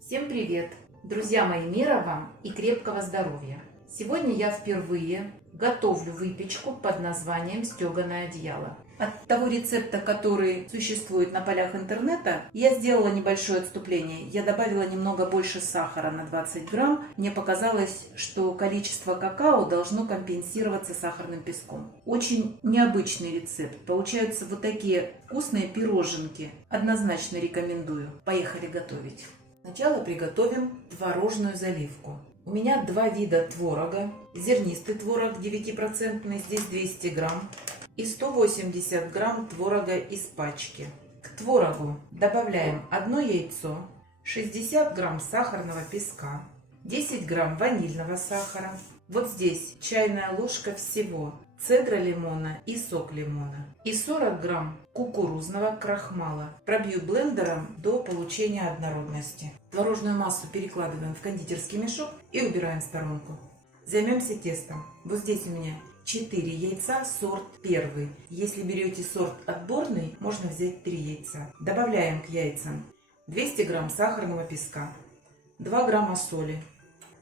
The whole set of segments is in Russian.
Всем привет! Друзья мои, мира вам и крепкого здоровья! Сегодня я впервые готовлю выпечку под названием «Стеганое одеяло». От того рецепта, который существует на полях интернета, я сделала небольшое отступление. Я добавила немного больше сахара на 20 грамм. Мне показалось, что количество какао должно компенсироваться сахарным песком. Очень необычный рецепт. Получаются вот такие вкусные пироженки. Однозначно рекомендую. Поехали готовить. Сначала приготовим творожную заливку. У меня два вида творога. Зернистый творог 9%, здесь 200 грамм. И 180 грамм творога из пачки. К творогу добавляем 1 яйцо, 60 грамм сахарного песка, 10 грамм ванильного сахара. Вот здесь чайная ложка всего цедра лимона и сок лимона. И 40 грамм кукурузного крахмала. Пробью блендером до получения однородности. Творожную массу перекладываем в кондитерский мешок и убираем в сторонку. Займемся тестом. Вот здесь у меня 4 яйца, сорт первый. Если берете сорт отборный, можно взять 3 яйца. Добавляем к яйцам 200 грамм сахарного песка, 2 грамма соли.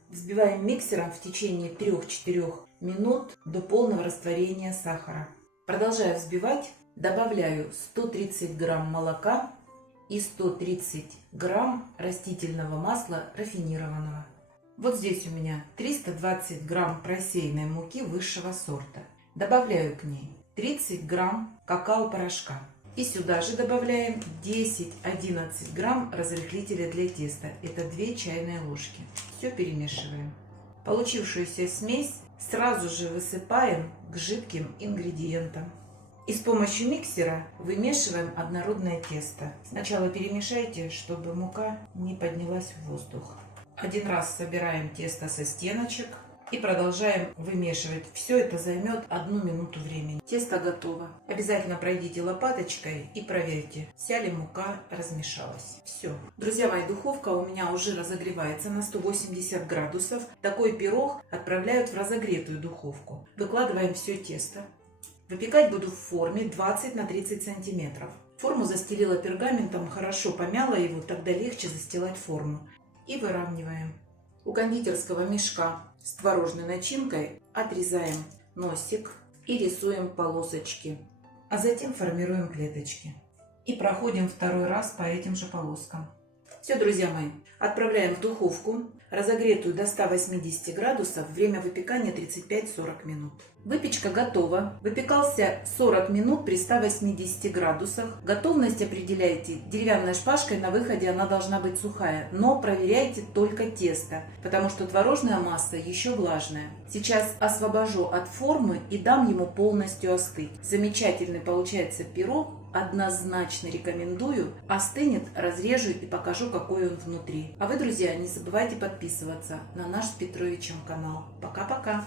Взбиваем миксером в течение 3-4 минут до полного растворения сахара. Продолжая взбивать, добавляю 130 грамм молока и 130 грамм растительного масла рафинированного. Вот здесь у меня 320 грамм просеянной муки высшего сорта. Добавляю к ней 30 грамм какао-порошка. И сюда же добавляем 10-11 грамм разрыхлителя для теста. Это 2 чайные ложки. Все перемешиваем. Получившуюся смесь сразу же высыпаем к жидким ингредиентам. И с помощью миксера вымешиваем однородное тесто. Сначала перемешайте, чтобы мука не поднялась в воздух. Один раз собираем тесто со стеночек и продолжаем вымешивать. Все это займет 1 минуту времени. Тесто готово. Обязательно пройдите лопаточкой и проверьте, вся ли мука размешалась. Все. Друзья мои, духовка у меня уже разогревается на 180 градусов. Такой пирог отправляют в разогретую духовку. Выкладываем все тесто. Выпекать буду в форме 20 на 30 сантиметров. Форму застелила пергаментом, хорошо помяла его, тогда легче застилать форму. И выравниваем. У кондитерского мешка с творожной начинкой отрезаем носик и рисуем полосочки, а затем формируем клеточки. И проходим второй раз по этим же полоскам. Все, друзья мои, отправляем в духовку, разогретую до 180 градусов, время выпекания 35-40 минут. Выпечка готова. Выпекался 40 минут при 180 градусах. Готовность определяйте деревянной шпажкой, на выходе она должна быть сухая. Но проверяйте только тесто, потому что творожная масса еще влажная. Сейчас освобожу от формы и дам ему полностью остыть. Замечательный получается пирог. Однозначно рекомендую. Остынет, разрежу и покажу, какой он внутри. А вы, друзья, не забывайте подписываться на наш с Петровичем канал. Пока-пока!